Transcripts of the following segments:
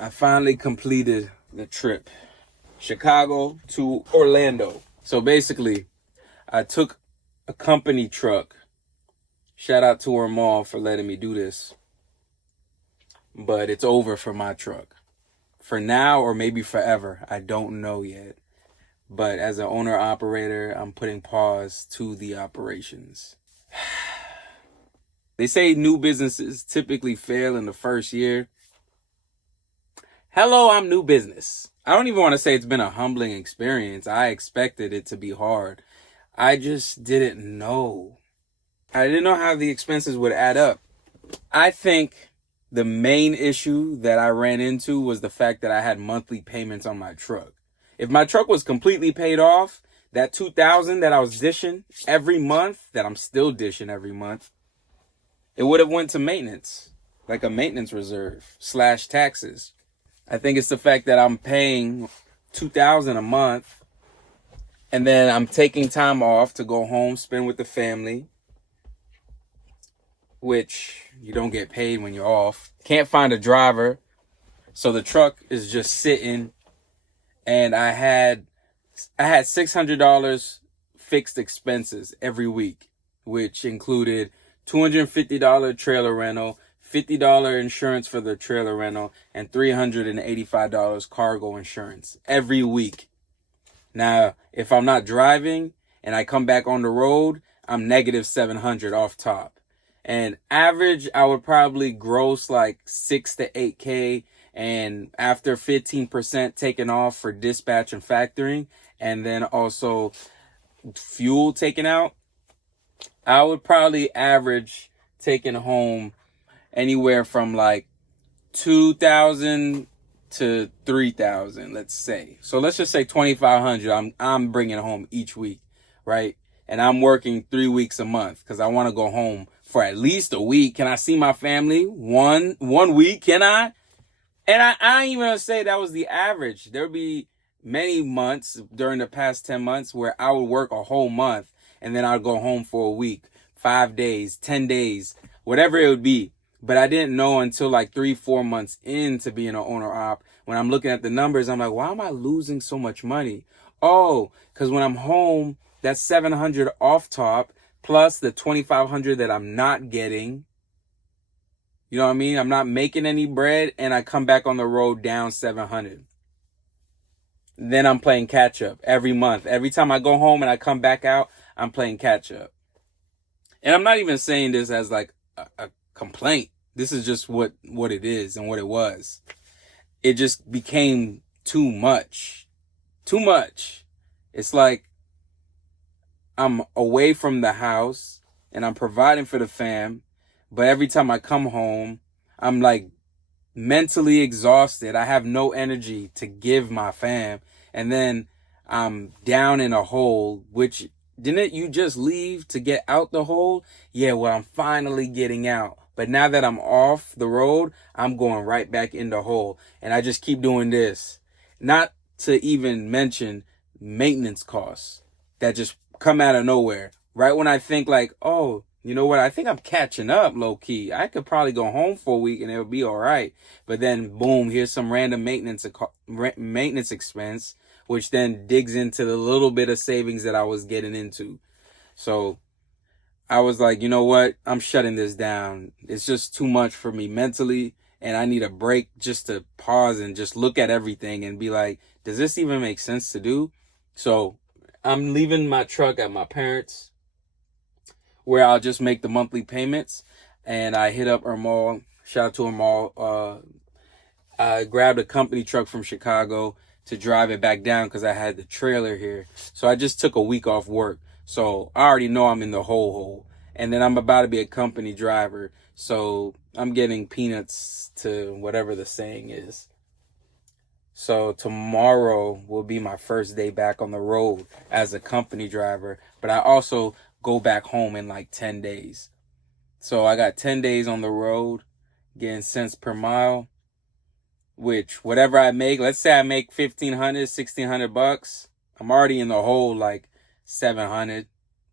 I finally completed the trip. Chicago to Orlando. So basically, I took a company truck. Shout out to Ormal for letting me do this. But it's over for my truck. For now or maybe forever. I don't know yet. But as an owner operator, I'm putting pause to the operations. They say new businesses typically fail in the first year. Hello, I'm new business. I don't even want to say it's been a humbling experience. I expected it to be hard. I just didn't know. I didn't know how the expenses would add up. I think the main issue that I ran into was the fact that I had monthly payments on my truck. If my truck was completely paid off, that $2,000 that I was dishing every month, that I'm still dishing every month, it would have went to maintenance, like a maintenance reserve / taxes. I think it's the fact that I'm paying $2,000 a month, and then I'm taking time off to go home, spend with the family, which you don't get paid when you're off. Can't find a driver, so the truck is just sitting, and I had $600 fixed expenses every week, which included $250 trailer rental, $50 insurance for the trailer rental, and $385 cargo insurance every week. Now, if I'm not driving and I come back on the road, I'm negative $700 off top. And average, I would probably gross like 6 to 8K. And after 15% taken off for dispatch and factoring, and then also fuel taken out, I would probably average taking home anywhere from like 2,000 to 3,000, let's say. So let's just say 2,500 I'm bringing home each week, right? And I'm working 3 weeks a month because I want to go home for at least a week. Can I see my family one week? Can I? And I ain't even gonna say that was the average. There would be many months during the past 10 months where I would work a whole month and then I'd go home for a week, 5 days, 10 days, whatever it would be. But I didn't know until like 3-4 months into being an owner op. When I'm looking at the numbers, I'm like, why am I losing so much money? Oh, because when I'm home, that's $700 off top plus the $2,500 that I'm not getting. You know what I mean? I'm not making any bread, and I come back on the road down $700. Then I'm playing catch up every month. Every time I go home and I come back out, I'm playing catch up. And I'm not even saying this as like a complaint. This is just what it is and what it was. It just became too much. Too much. It's like I'm away from the house and I'm providing for the fam. But every time I come home, I'm like mentally exhausted. I have no energy to give my fam. And then I'm down in a hole, which didn't you just leave to get out the hole? Yeah, well, I'm finally getting out. But now that I'm off the road, I'm going right back in the hole. And I just keep doing this. Not to even mention maintenance costs that just come out of nowhere. Right when I think like, oh, you know what? I think I'm catching up low key. I could probably go home for a week and it'll be all right. But then boom, here's some random maintenance expense, which then digs into the little bit of savings that I was getting into. So I was like, you know what? I'm shutting this down. It's just too much for me mentally. And I need a break just to pause and just look at everything and be like, does this even make sense to do? So I'm leaving my truck at my parents', where I'll just make the monthly payments. And I hit up Ermal. Shout out to Ermal. I grabbed a company truck from Chicago to drive it back down because I had the trailer here. So I just took a week off work. So I already know I'm in the hole. And then I'm about to be a company driver. So I'm getting peanuts to whatever the saying is. So tomorrow will be my first day back on the road as a company driver. But I also go back home in like 10 days. So I got 10 days on the road, getting cents per mile, which whatever I make, let's say I make $1,500, $1,600, I'm already in the hole like 700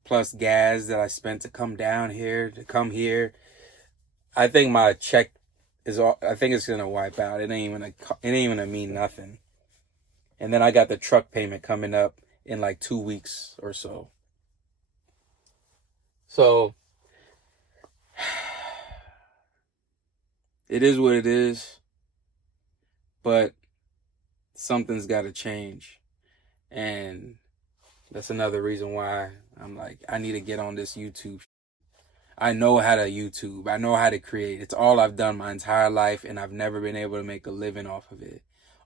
plus gas that I spent to come down here, to come here. I think my check is all. I think it's gonna wipe out. It ain't gonna mean nothing. And then I got the truck payment coming up in like 2 weeks or so. So it is what it is, but something's got to change. And that's another reason why I'm like, I need to get on this YouTube. I know how to YouTube. I know how to create. It's all I've done my entire life, and I've never been able to make a living off of it.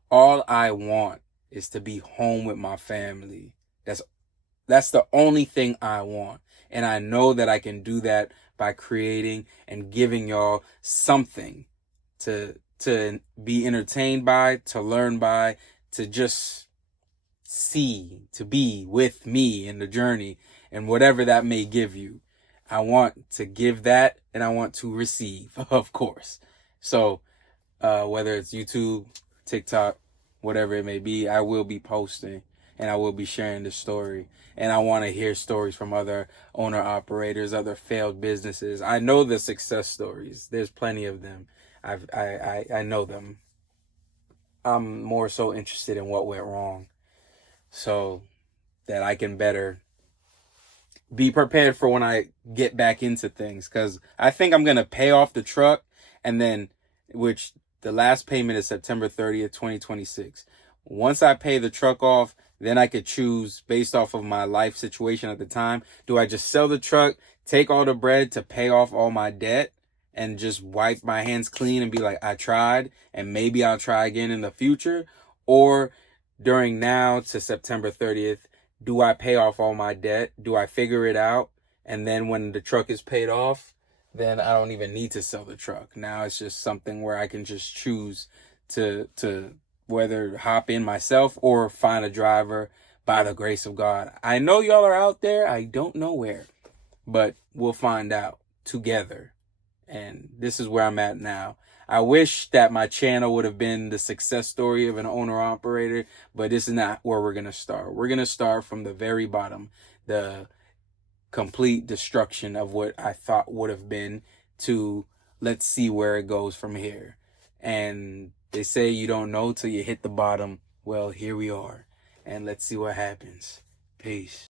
All I want is to be home with my family. That's the only thing I want. And I know that I can do that by creating and giving y'all something to be entertained by, to learn by, to just see, to be with me in the journey, and whatever that may give you. I want to give that, and I want to receive, of course. So whether it's YouTube, TikTok, whatever it may be, I will be posting and I will be sharing the story. And I want to hear stories from other owner operators, other failed businesses. I know the success stories. There's plenty of them. I know them. I'm more so interested in what went wrong, so that I can better be prepared for when I get back into things. Because I think I'm going to pay off the truck, and then, which the last payment is September 30th, 2026. Once I pay the truck off, then I could choose based off of my life situation at the time. Do I just sell the truck, take all the bread to pay off all my debt, and just wipe my hands clean and be like, I tried, and maybe I'll try again in the future? Or during now to September 30th, do I pay off all my debt? Do I figure it out? And then when the truck is paid off, then I don't even need to sell the truck. Now it's just something where I can just choose to whether hop in myself or find a driver by the grace of God. I know y'all are out there. I don't know where, but we'll find out together. And this is where I'm at now. I wish that my channel would have been the success story of an owner operator, but this is not where we're going to start. We're going to start from the very bottom, the complete destruction of what I thought would have been, to let's see where it goes from here. And they say you don't know till you hit the bottom. Well, here we are, and let's see what happens. Peace.